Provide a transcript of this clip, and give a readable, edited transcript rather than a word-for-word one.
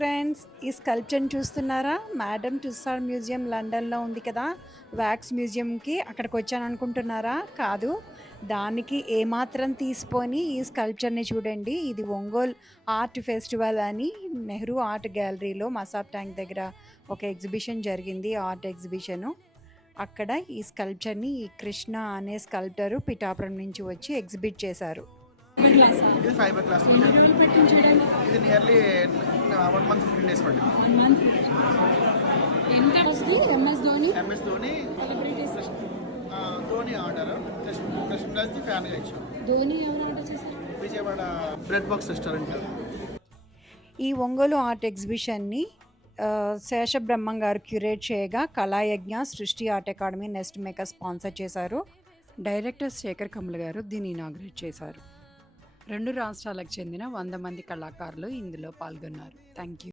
Friends, ఈ స్కల్ప్చర్ని చూస్తున్నారా? Madam Tussaud museum లండన్లో ఉంది కదా, వ్యాక్స్ మ్యూజియంకి అక్కడికి వచ్చాను అనుకుంటున్నారా? కాదు, దానికి ఏమాత్రం తీసుకొని ఈ స్కల్ప్చర్ని చూడండి. ఇది ఒంగోలు ఆర్ట్ ఫెస్టివల్ అని నెహ్రూ ఆర్ట్ గ్యాలరీలో మసాబ్ ట్యాంక్ దగ్గర ఒక ఎగ్జిబిషన్ జరిగింది, ఆర్ట్ ఎగ్జిబిషను. అక్కడ ఈ స్కల్ప్చర్ని ఈ కృష్ణ అనే స్కల్ప్టరు పిఠాపురం నుంచి వచ్చి ఎగ్జిబిట్ చేశారు. ఇది ఫైబర్ క్లాస్. ఎన్ని రోజులు పెట్టింది చేయడానికి? ఇది నియర్లీ 1 month 15 days పట్టింది. 1 month. ఎంత వస్తుంది? MS Dhoni MS Dhoni celebrities. Dhoni order కృష్ణరాజ్కి ఫ్యాన్గా ఇచ్చాం. ధోని ఎవరు ఆర్డర్ చేశారు? Vijayawada bread box restaurant. ఈ ఒంగోలు ఆర్ట్ ఎగ్జిబిషన్ని శేషబ్రహ్మం గారు క్యూరేట్ చేయగా Kalayagna Srishti Art Academy Nest Maker sponsor చేశారు. డైరెక్టర్ శేఖర్ కమల్ గారు దీన్ని ఇనాగ్రేట్ చేశారు. 2 రాష్ట్రాలకు చెందిన 100 మంది కళాకారులు ఇందులో పాల్గొన్నారు. Thank you.